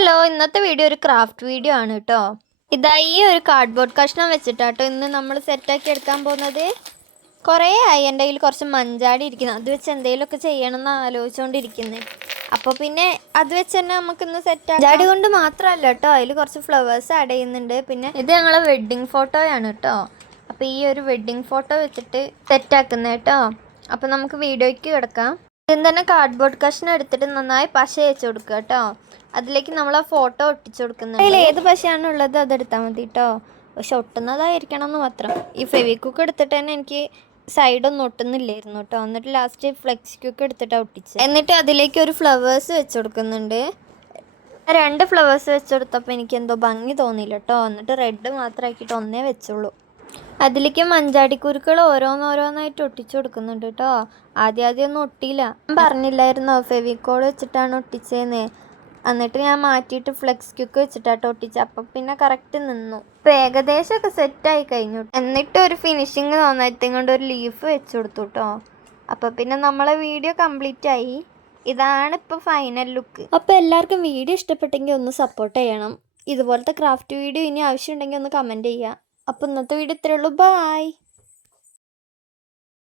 Hello ഇന്നത്തെ video ഒരു craft video ആണ് കേട്ടോ ഇതാ ഈ ഒരു കാർഡ്ബോർഡ് കഷ്ണം വെച്ചിട്ടാട്ടോ ഇന്ന് നമ്മൾ സെറ്റാക്കി എടുക്കാൻ പോകുന്നത്. കുറേ ആയി എന്റെ കയ്യിൽ കുറച്ച് മഞ്ചാടി ഇരിക്കുന്നു. അത് വെച്ച് എന്തെങ്കിലുമൊക്കെ ചെയ്യണമെന്ന് ആലോചിച്ചുകൊണ്ടിരിക്കുന്നത് അപ്പോൾ പിന്നെ അത് വെച്ച് തന്നെ നമുക്കിന്ന് സെറ്റ് മഞ്ചാടി കൊണ്ട് മാത്രമല്ല കേട്ടോ അതിൽ കുറച്ച് ഫ്ലവേഴ്സ് ആഡ് ചെയ്യുന്നുണ്ട്. പിന്നെ ഇത് ഞങ്ങളെ വെഡ്ഡിങ് ഫോട്ടോയാണ് കേട്ടോ അപ്പോൾ ഈ ഒരു വെഡ്ഡിങ് ഫോട്ടോ വെച്ചിട്ട് സെറ്റാക്കുന്നത് കേട്ടോ അപ്പോൾ നമുക്ക് വീഡിയോയ്ക്ക് കിടക്കാം. ആദ്യം തന്നെ കാർഡ്ബോർഡ് കഷ്ണം എടുത്തിട്ട് നന്നായി പശ വെച്ച് കൊടുക്കുക കേട്ടോ. അതിലേക്ക് നമ്മൾ ആ ഫോട്ടോ ഒട്ടിച്ചു കൊടുക്കുന്നത് അതിൽ ഏത് പശയാണ് ഉള്ളത് അതെടുത്താൽ മതി കേട്ടോ പക്ഷെ ഒട്ടുന്നതായിരിക്കണം എന്ന് മാത്രം. ഈ ഫെവിക്കുക്ക് എടുത്തിട്ട് തന്നെ എനിക്ക് സൈഡൊന്നും ഒട്ടുന്നില്ലായിരുന്നു കേട്ടോ എന്നിട്ട് ലാസ്റ്റ് ഫ്ലെക്സ് ക്യൂക്ക് എടുത്തിട്ടാണ് ഒട്ടിച്ചത്. എന്നിട്ട് അതിലേക്ക് ഒരു ഫ്ലവേഴ്സ് വെച്ച് കൊടുക്കുന്നുണ്ട്. രണ്ട് ഫ്ലവേഴ്സ് വെച്ചെടുത്തപ്പോൾ എനിക്ക് എന്തോ ഭംഗി തോന്നിയില്ല കേട്ടോ എന്നിട്ട് റെഡ് മാത്രമാക്കിയിട്ട് ഒന്നേ വെച്ചുള്ളൂ അതിലേക്ക് മഞ്ചാടിക്കുരുക്കൾ ഓരോന്നോരോന്നായിട്ട് ഒട്ടിച്ചു കൊടുക്കുന്നുണ്ട് കേട്ടോ. ആദ്യം ആദ്യം ഒന്നും ഒട്ടിയില്ല. ഞാൻ പറഞ്ഞില്ലായിരുന്നോ? ഫെവിക്കോൾ വെച്ചിട്ടാണ് ഒട്ടിച്ചതെന്ന് എന്നിട്ട് ഞാൻ മാറ്റിയിട്ട് ഫ്ലെക്സ് ക്യൂക്ക് വെച്ചിട്ടാട്ടോ ഒട്ടിച്ചത് അപ്പം പിന്നെ കറക്റ്റ് നിന്നു. ഇപ്പം ഏകദേശമൊക്കെ സെറ്റായി കഴിഞ്ഞു. എന്നിട്ട് ഒരു ഫിനിഷിങ് തോന്നാത്തി കൊണ്ട് ഒരു ലീഫ് വെച്ച് കൊടുത്തു കേട്ടോ അപ്പം പിന്നെ നമ്മളെ വീഡിയോ കംപ്ലീറ്റ് ആയി. ഇതാണ് ഇപ്പോൾ ഫൈനൽ ലുക്ക് അപ്പോൾ എല്ലാവർക്കും വീഡിയോ ഇഷ്ടപ്പെട്ടെങ്കിൽ ഒന്ന് സപ്പോർട്ട് ചെയ്യണം. ഇതുപോലത്തെ ക്രാഫ്റ്റ് വീഡിയോ ഇനി ആവശ്യമുണ്ടെങ്കിൽ ഒന്ന് കമന്റ് ചെയ്യുക. അപ്പോൾ ഇന്നത്തെ വീഡിയോ ഇത്രയേ ഉള്ളൂ. ബായ്